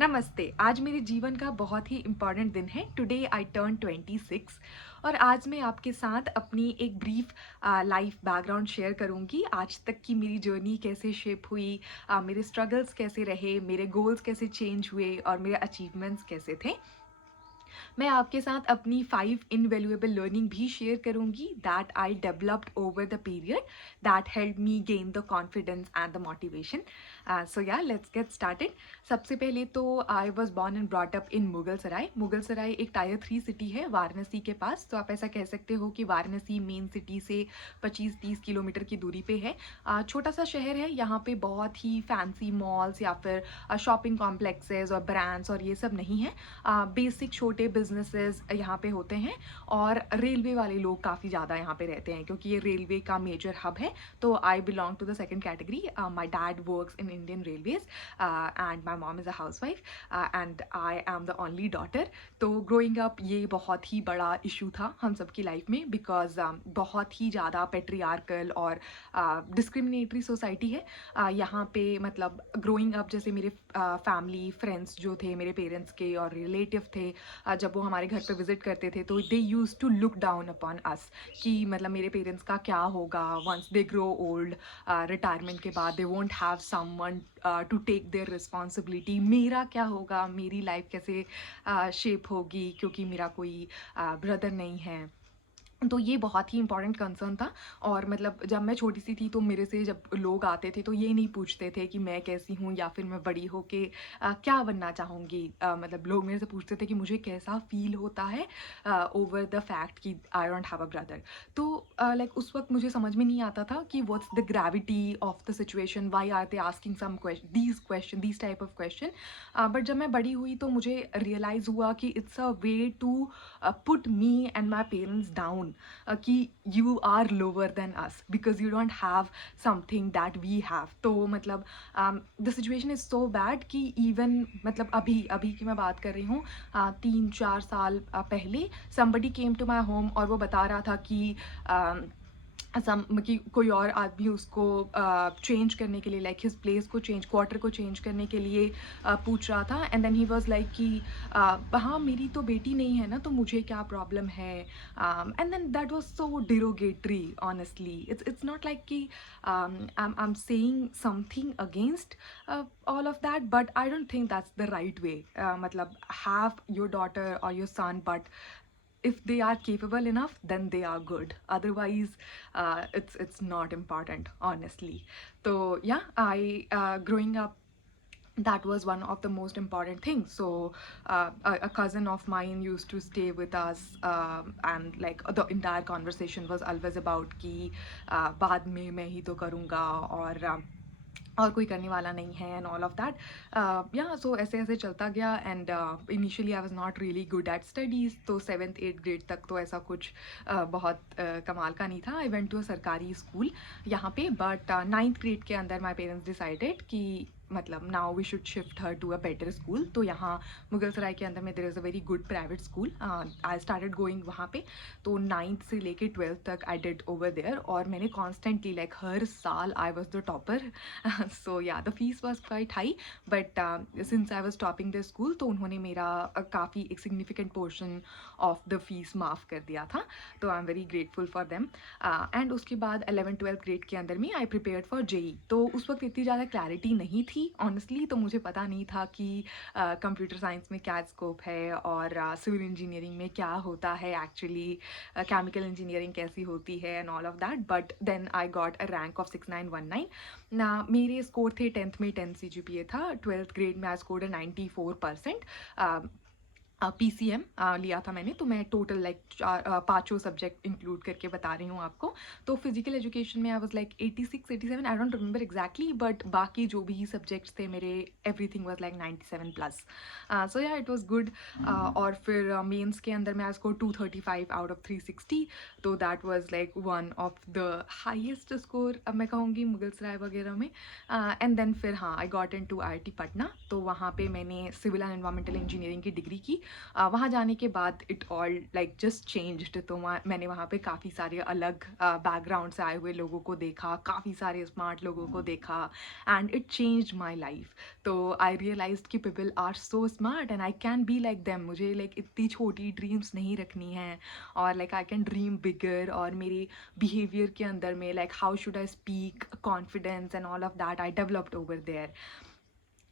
नमस्ते। आज मेरे जीवन का बहुत ही इम्पोर्टेंट दिन है। टुडे आई टर्न 26 और आज मैं आपके साथ अपनी एक ब्रीफ लाइफ बैकग्राउंड शेयर करूँगी। आज तक की मेरी जर्नी कैसे शेप हुई, मेरे स्ट्रगल्स कैसे रहे, मेरे गोल्स कैसे चेंज हुए और मेरे अचीवमेंट्स कैसे थे। मैं आपके साथ अपनी 5 इनवैल्यूएबल लर्निंग भी शेयर करूँगी that I developed over the period that help me gain the confidence and the motivation. So ya let's get started. सबसे पहले तो I was born and brought up in Mughal Sarai. Mughal Sarai एक टायर 3 सिटी है वाराणसी के पास, तो आप ऐसा कह सकते हो कि वाराणसी मेन सिटी से 25-30 किलोमीटर की दूरी पे है। छोटा सा शहर है, यहाँ पे बहुत ही फैंसी मॉल्स या फिर शॉपिंग कॉम्प्लेक्सेस और ब्रांड्स और ये सब नहीं है। बेसिक छोटे बिजनेसेस यहाँ पे होते हैं और रेलवे वाले लोग काफ़ी ज़्यादा यहाँ पे रहते हैं क्योंकि ये रेलवे का मेजर हब है। तो I belong to the second category. My dad works in Indian Railways and my mom is a housewife and I am the only daughter. तो ग्रोइंग अप ये बहुत ही बड़ा इशू था हम सबकी लाइफ में बिकॉज बहुत ही ज़्यादा पेट्रियार्कल और डिस्क्रिमिनेटरी सोसाइटी है। यहाँ पे मतलब ग्रोइंग अप जैसे मेरे फैमिली फ्रेंड्स जो थे मेरे पेरेंट्स के और रिलेटिव थे, जब वो हमारे घर पे विजिट करते थे तो they use to look down upon us कि मतलब मेरे पेरेंट्स का क्या होगा once they grow old, retirement के बाद they won't have someone to take their responsibility. मेरा क्या होगा, मेरी लाइफ कैसे शेप होगी क्योंकि मेरा कोई ब्रदर नहीं है। तो ये बहुत ही इंपॉर्टेंट कंसर्न था। और मतलब जब मैं छोटी सी थी तो मेरे से जब लोग आते थे तो ये नहीं पूछते थे कि मैं कैसी हूँ या फिर मैं बड़ी होके क्या बनना चाहूँगी। मतलब लोग मेरे से पूछते थे कि मुझे कैसा फील होता है ओवर द फैक्ट कि I don't have a brother. तो लाइक उस वक्त मुझे समझ में नहीं आता था कि what's the gravity of the situation, why are they asking some question these type of question. But जब मैं बड़ी हुई तो मुझे रियलाइज़ हुआ कि it's a way to put me and my parents down कि you are lower than us because you don't have something that we have. तो मतलब the situation is so bad कि इवन मतलब अभी अभी की मैं बात कर रही हूँ, 3-4 साल पहले somebody came to my home और वो बता रहा था कि कि कोई और आदमी उसको चेंज करने के लिए लाइक हिज प्लेस को चेंज क्वार्टर को चेंज करने के लिए पूछ रहा था। And then he was like कि हाँ मेरी तो बेटी नहीं है ना तो मुझे क्या प्रॉब्लम है। And then that was so derogatory honestly. It's not like कि I'm saying something against all of that, but I don't think that's the right way. मतलब have your daughter or your son, but if they are capable enough then they are good, otherwise it's not important honestly. So yeah, I growing up, that was one of the most important things. So a cousin of mine used to stay with us, and like the entire conversation was always about कि बाद में मैं ही तो करूँगा और कोई करने वाला नहीं है एंड ऑल ऑफ दैट। या सो ऐसे ऐसे चलता गया and initially I was not really good at studies. तो 7th 8th ग्रेड तक तो ऐसा कुछ बहुत कमाल का नहीं था। आई वेंट टू अ सरकारी स्कूल यहाँ पे, बट 9th ग्रेड के अंदर माई पेरेंट्स डिसाइडेड कि मतलब now we should shift her to a better school. तो यहाँ मुगल सराय के अंदर में there is a very good private school. I started going वहाँ पे। तो 9th से लेके 12th तक आई डिड ओवर देयर और मैंने कॉन्स्टेंटली लाइक हर साल I was the topper. So yeah, the fees was quite high, but since I was topping the school तो उन्होंने मेरा काफ़ी एक significant portion of the fees माफ़ कर दिया था। तो I am very grateful for them. And उसके बाद 11th 12th ग्रेड के अंदर में आई प्रिपेयर्ड फॉर जेई। तो उस वक्त इतनी ज़्यादा क्लैरिटी नहीं थी ऑनेस्टली, तो मुझे पता नहीं था कि कंप्यूटर साइंस में क्या स्कोप है और सिविल इंजीनियरिंग में क्या होता है एक्चुअली, केमिकल इंजीनियरिंग कैसी होती है and all of that. But then I got a rank of 6919 ना। मेरे स्कोर थे 10th में 10 CGPA था। 12th ग्रेड में आई स्कोर्ड 94%। PCM लिया था मैंने। तो मैं टोटल लाइक पाँचों सब्जेक्ट इंक्लूड करके बता रही हूँ आपको। तो फिजिकल एजुकेशन में I was like 86 87, I don't remember exactly, but बाकी जो भी सब्जेक्ट्स थे मेरे everything was like 97+। So ya it was good. और फिर मेंस के अंदर मैं आई स्कोर 235 आउट ऑफ 360। तो that was like one of the highest score अब मैं कहूँगी मुगलसराय वगैरह में। एंड देन फिर हाँ I got into IIT Patna. तो वहाँ पे मैंने सिविल एंड एनवायरमेंटल इंजीनियरिंग की डिग्री की। वहाँ जाने के बाद it all like just changed. तो मैंने वहाँ पे काफ़ी सारे अलग बैकग्राउंड से आए हुए लोगों को देखा, काफ़ी सारे स्मार्ट लोगों को देखा, and it changed my life. तो आई रियलाइज्ड कि people are so smart and I can be like them. मुझे लाइक इतनी छोटी ड्रीम्स नहीं रखनी है, और like I can dream bigger. और मेरे बिहेवियर के अंदर में like how should I speak, confidence and all of that I developed over there.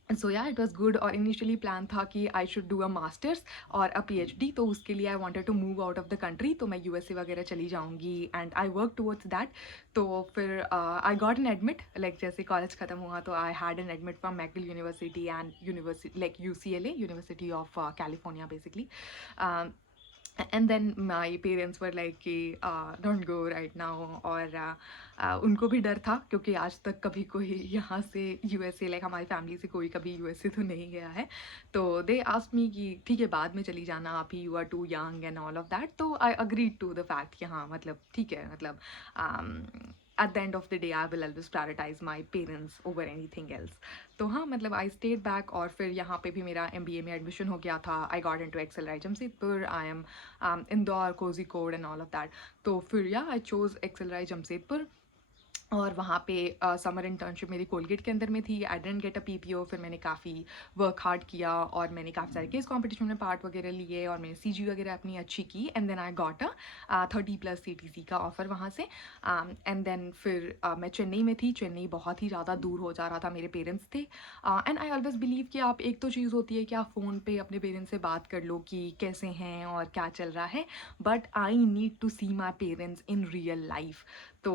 So ya it was good. और इनिशियली प्लान था कि I should do a masters और a PhD, तो उसके लिए I wanted to move out of the country, तो मैं USA वगैरह चली जाऊँगी, and I work towards that. तो फिर I got an admit, like जैसे कॉलेज खत्म हुआ तो I had an admit from McGill University and university like UCLA, University of California basically. And then my parents were like कि don't go right now. और उनको भी डर था, क्योंकि आज तक कभी कोई यहाँ से USA, लाइक हमारी फैमिली से कोई कभी USA तो नहीं गया है। तो दे आस्क्ड मी कि ठीक है बाद में चली जाना, आप ही you are too young and all of that. तो I agreed to the fact कि हाँ मतलब ठीक है, मतलब at the end of the day I will always prioritize my parents over anything else. तो हाँ मतलब आई स्टेड बैक, और फिर यहाँ पे भी मेरा MBA में एडमिशन हो गया था। I got into XLRI Jamshedpur, I am Indore, Kozhikode and all of that. तो फिर या आई चोज XLRI जमशेदपुर, और वहाँ पे समर इंटर्नशिप मेरी कोलगेट के अंदर में थी। आई डेंट गेट अ PPO। फिर मैंने काफ़ी वर्क हार्ड किया, और मैंने काफ़ी सारे केस कॉम्पिटिशन में पार्ट वगैरह लिए, और मैंने CG वगैरह अपनी अच्छी की, and then I got a 30+ CTC का ऑफ़र वहाँ से। एंड देन फिर मैं चेन्नई में थी। चेन्नई बहुत ही ज़्यादा दूर हो जा रहा था, मेरे पेरेंट्स थे। एंड आई ऑलवेज बिलीव कि आप, एक तो चीज़ होती है कि आप फ़ोन पे अपने पेरेंट्स से बात कर लो कि कैसे हैं और क्या चल रहा है, but I need to see my parents in real life. तो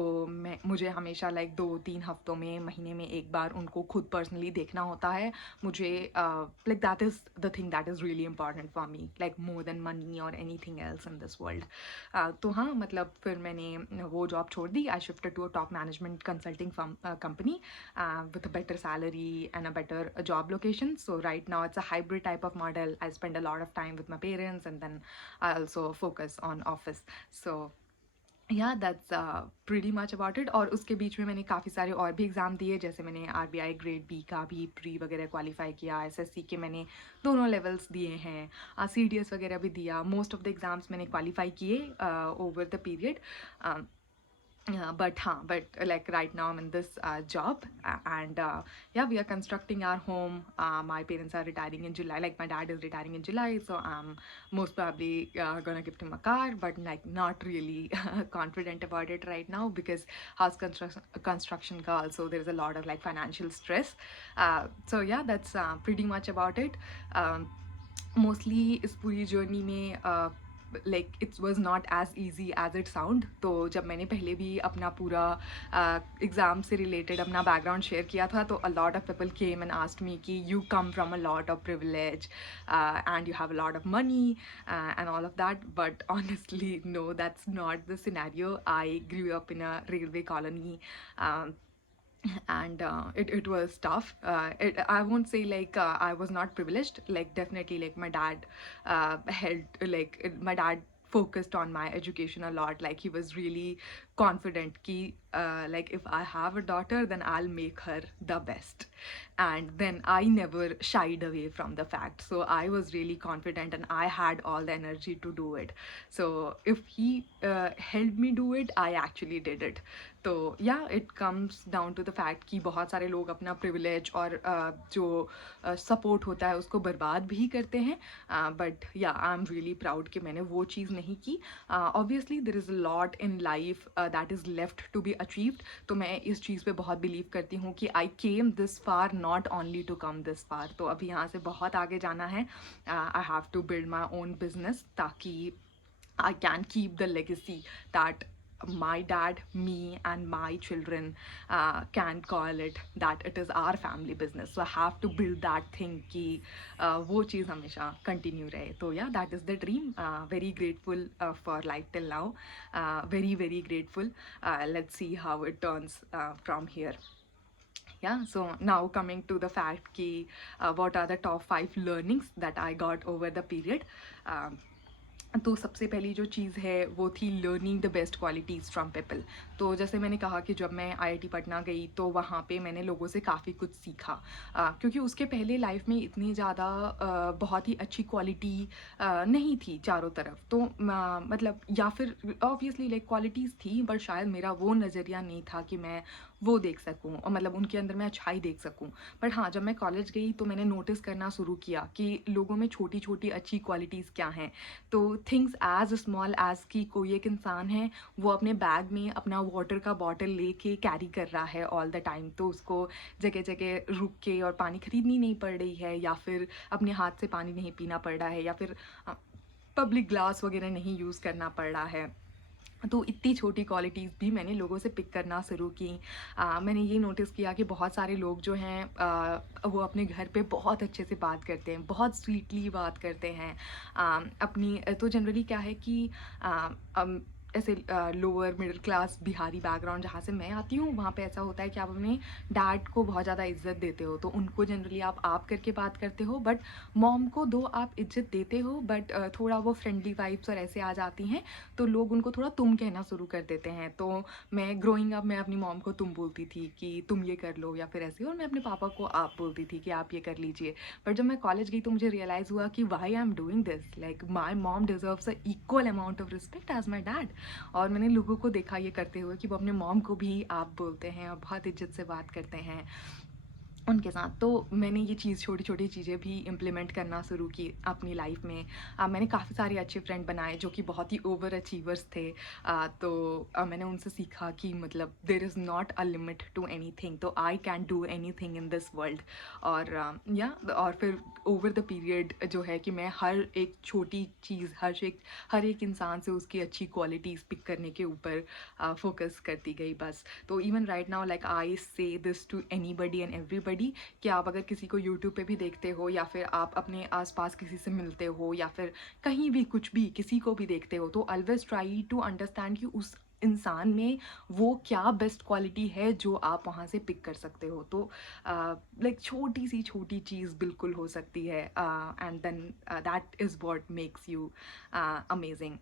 मुझे हमेशा लाइक 2-3 हफ्तों में, महीने में एक बार उनको खुद पर्सनली देखना होता है। मुझे like that is the thing that is really important for me, like more than money और anything else in this world. तो हाँ मतलब फिर मैंने वो जॉब छोड़ दी। I shifted to a top management consulting company with a better salary and a better job location. So right now it's a hybrid type of model. I spend a lot of time with my parents, and then I also focus on office. So या that's pretty much about it. और उसके बीच में मैंने काफ़ी सारे और भी exam दिए, जैसे मैंने RBI ग्रेड B का भी प्री वगैरह क्वालिफाई किया, SSC के मैंने दोनों लेवल्स दिए हैं, CDS वगैरह भी दिया। मोस्ट ऑफ द एग्ज़ाम्स मैंने क्वालिफाई किए over the period. But like right now I'm in this job, and yeah, we are constructing our home. My parents are retiring in July, like my dad is retiring in July, so I'm most probably gonna gift him a car, but like not really confident about it right now, because house construction ka also there is a lot of like financial stress. So yeah, that's pretty much about it. Mostly इस पूरी journey में like it's was not as easy as it sound. तो जब मैंने पहले भी अपना पूरा एग्ज़ाम से रिलेटेड अपना बैकग्राउंड शेयर किया था, तो a lot of people came and asked me कि you come from a lot of privilege and you have a lot of money and all of that, but honestly no, that's not the scenario. I grew up in a railway colony, and it was tough. I won't say like I was not privileged, like definitely like my dad my dad focused on my education a lot. Like he was really confident ki like if I have a daughter, then I'll make her the best. And then I never shied away from the fact, so I was really confident and I had all the energy to do it. So if he helped me do it, I actually did it. तो या it comes down to the fact कि बहुत सारे लोग अपना privilege और जो support होता है उसको बर्बाद भी करते हैं, बट या आई एम रियली प्राउड कि मैंने वो चीज़ नहीं की. Obviously there is a lot in life that is left to be achieved. तो मैं इस चीज़ पे बहुत बिलीव करती हूँ कि I came this far not only to come this far. तो अभी यहाँ से बहुत आगे जाना है. I have to build my own business ताकि I can keep the legacy that my dad, me, and my children can call it that it is our family business. So I have to build that thing कि वो चीज़ हमेशा continue रहे. तो yeah, that is the dream. Very grateful for life till now. Very very grateful. Let's see how it turns from here. Yeah, so now coming to the fact कि what are the top 5 learnings that I got over the period. तो सबसे पहली जो चीज़ है वो थी learning the best qualities from people. तो जैसे मैंने कहा कि जब मैं आईआईटी पटना गई तो वहाँ पे मैंने लोगों से काफ़ी कुछ सीखा, क्योंकि उसके पहले लाइफ में इतनी ज़्यादा बहुत ही अच्छी क्वालिटी नहीं थी चारों तरफ। तो मतलब या फिर ऑब्वियसली लाइक क्वालिटीज़ थी, बट शायद मेरा वो नज़रिया नहीं था कि मैं वो देख सकूँ और मतलब उनके अंदर मैं अच्छाई देख सकूँ। बट हाँ, जब मैं कॉलेज गई तो मैंने नोटिस करना शुरू किया कि लोगों में छोटी छोटी अच्छी क्वालिटीज़ क्या हैं। तो थिंग्स एज स्मॉल एज कि कोई एक इंसान है, वो अपने बैग में अपना वाटर का बॉटल लेके कैरी कर रहा है ऑल द टाइम, तो उसको जगह जगह रुक के और पानी खरीदनी नहीं पड़ रही है, या फिर अपने हाथ से पानी नहीं पीना पड़ रहा है, या फिर पब्लिक ग्लास वगैरह नहीं यूज़ करना पड़ रहा है। तो इतनी छोटी क्वालिटीज़ भी मैंने लोगों से पिक करना शुरू की। मैंने ये नोटिस किया कि बहुत सारे लोग जो हैं वो अपने घर पे बहुत अच्छे से बात करते हैं, बहुत स्वीटली बात करते हैं। अपनी तो जनरली क्या है कि ऐसे lower middle class Bihari background जहाँ से मैं आती हूँ, वहाँ पे ऐसा होता है कि आप अपने डैड को बहुत ज़्यादा इज्जत देते हो, तो उनको जनरली आप करके बात करते हो। बट मॉम को दो आप इज्जत देते हो, बट थोड़ा वो फ्रेंडली वाइब्स और ऐसे आ जाती हैं, तो लोग उनको थोड़ा तुम कहना शुरू कर देते हैं। तो मैं ग्रोइंग अप मैं अपनी मॉम को तुम बोलती थी कि तुम ये कर लो या फिर ऐसे, और मैं अपने पापा को आप बोलती थी कि आप ये कर लीजिए। पर जब मैं कॉलेज गई तो मुझे रियलाइज़ हुआ कि why I am doing this, like my mom deserves a equal amount of respect as my dad. और मैंने लोगों को देखा ये करते हुए कि वो अपने मॉम को भी आप बोलते हैं और बहुत इज्जत से बात करते हैं उनके साथ। तो मैंने ये चीज़ छोटी-छोटी चीज़ें भी इम्प्लीमेंट करना शुरू की अपनी लाइफ में। मैंने काफ़ी सारे अच्छे फ्रेंड बनाए जो कि बहुत ही ओवर अचीवर्स थे। तो मैंने उनसे सीखा कि मतलब there is not a limit to anything, तो I can do anything in this world. और या और फिर ओवर द पीरियड जो है कि मैं हर एक छोटी चीज़, हर एक इंसान से उसकी अच्छी क्वालिटीज़ पिक करने के ऊपर फ़ोकस करती गई बस। तो even right now like I say this to anybody and everybody, कि आप अगर किसी को यूट्यूब पे भी देखते हो या फिर आप अपने आसपास किसी से मिलते हो या फिर कहीं भी कुछ भी किसी को भी देखते हो, तो ऑलवेज ट्राई टू अंडरस्टैंड कि उस इंसान में वो क्या बेस्ट क्वालिटी है जो आप वहाँ से पिक कर सकते हो। तो लाइक छोटी सी छोटी चीज़ बिल्कुल हो सकती है, and then that is what makes you amazing.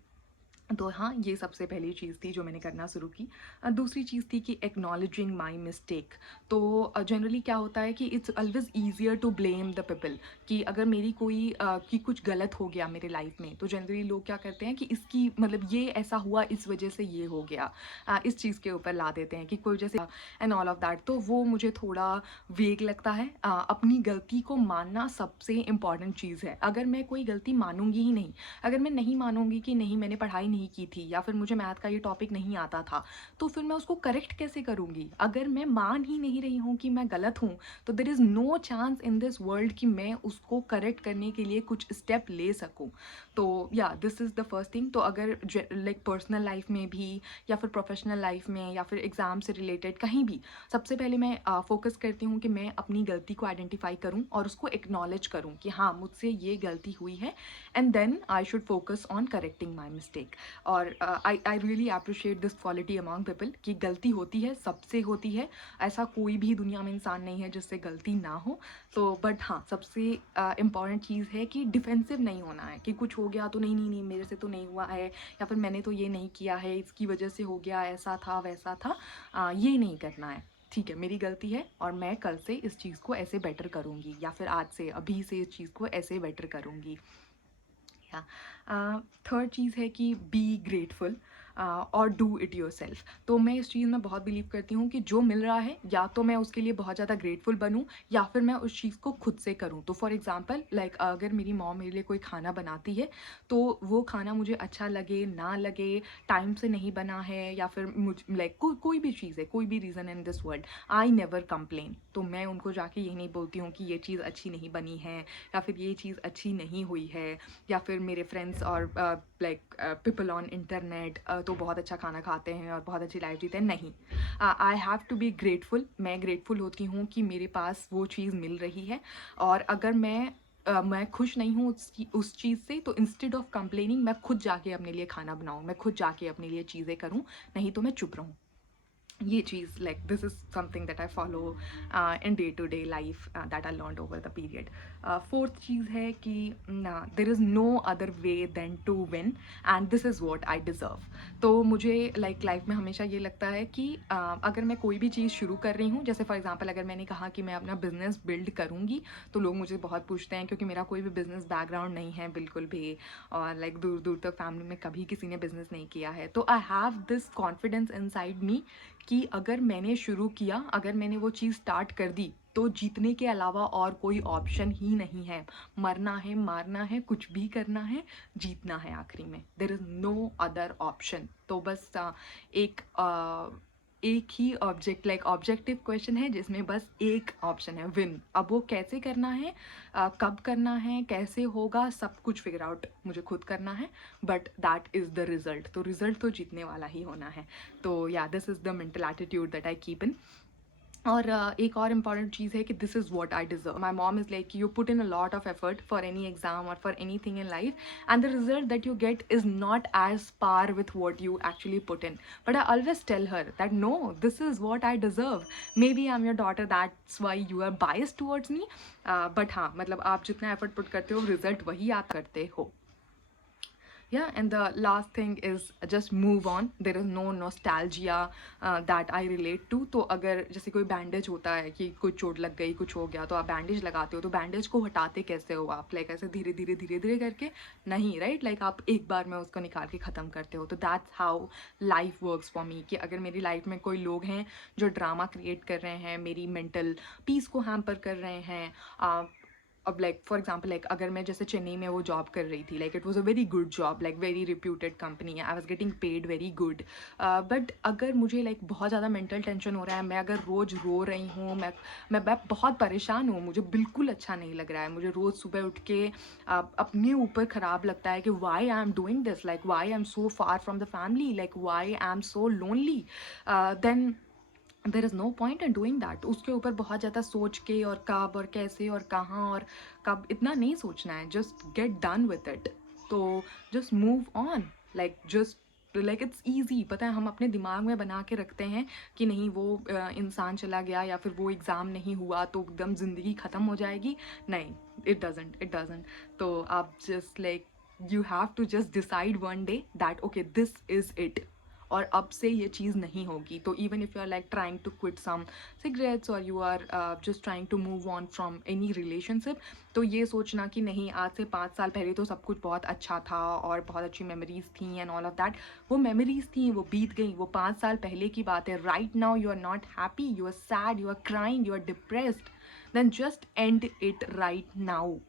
तो हाँ, ये सबसे पहली चीज़ थी जो मैंने करना शुरू की। दूसरी चीज़ थी कि एक्नॉलेजिंग माई मिस्टेक। तो जनरली क्या होता है कि it's always easier to blame the people, कि अगर मेरी कोई कि कुछ गलत हो गया मेरे लाइफ में, तो जनरली लोग क्या करते हैं कि इसकी मतलब ये ऐसा हुआ इस वजह से ये हो गया, इस चीज़ के ऊपर ला देते हैं कि कोई जैसे एंड ऑल ऑफ दैट। तो वो मुझे थोड़ा वेग लगता है। अपनी गलती को मानना सबसे इम्पॉर्टेंट चीज़ है। अगर मैं कोई गलती मानूंगी ही नहीं, अगर मैं नहीं मानूंगी कि नहीं मैंने पढ़ाई नहीं की थी या फिर मुझे मैथ का ये टॉपिक नहीं आता था, तो फिर मैं उसको करेक्ट कैसे करूँगी? अगर मैं मान ही नहीं रही हूँ कि मैं गलत हूँ, तो there is no chance in this world कि मैं उसको करेक्ट करने के लिए कुछ स्टेप ले सकूँ। तो ya this is the first thing. तो अगर लाइक पर्सनल लाइफ में भी या फिर प्रोफेशनल लाइफ में या फिर एग्ज़ाम से रिलेटेड कहीं भी, सबसे पहले मैं फोकस करती हूँ कि मैं अपनी गलती को आइडेंटिफाई करूँ और उसको एक्नॉलेज करूँ कि हाँ, मुझसे ये गलती हुई है, and then I should focus on correcting my mistake. और I really appreciate this quality among people कि गलती होती है, सबसे होती है। ऐसा कोई भी दुनिया में इंसान नहीं है जिससे गलती ना हो। तो बट हाँ, सबसे इम्पॉर्टेंट चीज़ है कि डिफेंसिव नहीं होना है कि कुछ हो गया तो नहीं नहीं नहीं मेरे से तो नहीं हुआ है, या फिर मैंने तो ये नहीं किया है, इसकी वजह से हो गया, ऐसा था वैसा था। ये नहीं करना है। ठीक है, मेरी गलती है और मैं कल से इस चीज़ को ऐसे बेटर करूँगी, या फिर आज से अभी से इस चीज़ को ऐसे बेटर करूँगी। या थर्ड चीज़ है कि बी ग्रेटफुल और डू इट योर सेल्फ। तो मैं इस चीज़ में बहुत बिलीव करती हूँ कि जो मिल रहा है या तो मैं उसके लिए बहुत ज़्यादा ग्रेटफुल बनूँ, या फिर मैं उस चीज़ को खुद से करूँ। तो फॉर एग्जांपल लाइक अगर मेरी मॉम मेरे लिए कोई खाना बनाती है, तो वो खाना मुझे अच्छा लगे ना लगे, टाइम से नहीं बना है, या फिर मुझ लाइक कोई भी चीज़ है, कोई भी reason in this world, I never complain. तो मैं उनको जाके ये नहीं बोलती हूँ कि ये चीज़ अच्छी नहीं बनी है, या फिर ये चीज़ अच्छी नहीं हुई है, या फिर मेरे फ्रेंड्स और लाइक पीपल ऑन इंटरनेट तो बहुत अच्छा खाना खाते हैं और बहुत अच्छी लाइफ जीते हैं। नहीं, I have to be grateful. मैं ग्रेटफुल होती हूँ कि मेरे पास वो चीज़ मिल रही है, और अगर मैं खुश नहीं हूँ उस चीज़ से, तो इंस्टेड ऑफ कंप्लेनिंग मैं खुद जाके अपने लिए खाना बनाऊँ, मैं खुद जाके अपने लिए चीज़ें करूँ, नहीं तो मैं चुप रहूँ। ये चीज़ like this is something that I follow in day to day life that I learn over the period. Fourth चीज़ है कि there is no other way than to win and this is what I deserve. तो मुझे like life में हमेशा ये लगता है कि अगर मैं कोई भी चीज़ शुरू कर रही हूँ, जैसे फॉर एग्जाम्पल अगर मैंने कहा कि मैं अपना बिजनेस बिल्ड करूँगी, तो लोग मुझे बहुत पूछते हैं क्योंकि मेरा कोई भी बिजनेस बैकग्राउंड नहीं है बिल्कुल भी, और लाइक दूर दूर तक फैमिली में कभी किसी ने बिजनेस नहीं किया है। तो I have this confidence inside me कि अगर मैंने शुरू किया, अगर मैंने वो चीज़ स्टार्ट कर दी, तो जीतने के अलावा और कोई ऑप्शन ही नहीं है। मरना है, मारना है, कुछ भी करना है, जीतना है आखिरी में। There is no other option. तो बस एक ही ऑब्जेक्ट लाइक ऑब्जेक्टिव क्वेश्चन है जिसमें बस एक ऑप्शन है, विन। अब वो कैसे करना है, कब करना है, कैसे होगा, सब कुछ फिगर आउट मुझे खुद करना है, but that is the result. तो रिजल्ट तो जीतने वाला ही होना है। तो ya this is the mental attitude that I keep in. और एक और इम्पॉर्टेंट चीज़ है कि this is what I deserve. My mom is like you put in a lot of effort for any exam और for any thing in life, and the result that you get is not as par with what you actually put in. But I always tell her that no, this is what I deserve. Maybe I'm your daughter, that's why you are biased towards me. But हाँ, मतलब आप जितना effort put करते हो, result वही आप करते हो। Yeah, and the last thing is just move on. There is no nostalgia that I relate to. तो अगर जैसे कोई बैंडेज होता है कि कोई चोट लग गई, कुछ हो गया, तो आप बैंडेज लगाते हो, तो बैंडेज को हटाते कैसे हो आप? लाइक ऐसे धीरे धीरे धीरे धीरे करके नहीं, राइट? लाइक आप एक बार में उसको निकाल के ख़त्म करते हो। तो that's how life works for me, कि अगर मेरी लाइफ में कोई लोग हैं जो ड्रामा क्रिएट कर रहे हैं, मेरी मेंटल पीस को हैम्पर कर रहे हैं, अब लाइक फॉर एग्जाम्पल लाइक अगर मैं जैसे चेन्नई में वो जॉब कर रही थी, like it was a very good job, like very reputed company, I was getting paid very good, but अगर मुझे लाइक बहुत ज़्यादा मेंटल टेंशन हो रहा है, मैं अगर रोज़ रो रही हूँ, मैं बहुत परेशान हूँ, मुझे बिल्कुल अच्छा नहीं लग रहा है, मुझे रोज़ सुबह उठ के अपने ऊपर ख़राब लगता है कि why I am doing this, like why I am so far from the family, like why I am so lonely, then there is no point in doing that. उसके ऊपर बहुत ज़्यादा सोच के और कब और कैसे और कहाँ और कब, इतना नहीं सोचना है, just get done with it. तो just move on, like just like it's easy. पता है हम अपने दिमाग में बना के रखते हैं कि नहीं वो इंसान चला गया या फिर वो एग्ज़ाम नहीं हुआ तो एकदम ज़िंदगी ख़त्म हो जाएगी। नहीं, इट डजेंट। तो आप just like you have to just decide one day that okay this is it, और अब से ये चीज़ नहीं होगी। तो even if you are like trying to quit some cigarettes और you are just trying to move on from any relationship, तो ये सोचना कि नहीं आज से 5 साल पहले तो सब कुछ बहुत अच्छा था और बहुत अच्छी मेमोरीज थी एंड ऑल ऑफ दैट, वो मेमोरीज थी, वो बीत गई, वो 5 साल पहले की बात है। Right now you are not happy, you are sad, you are crying, you are depressed, then just end it right now.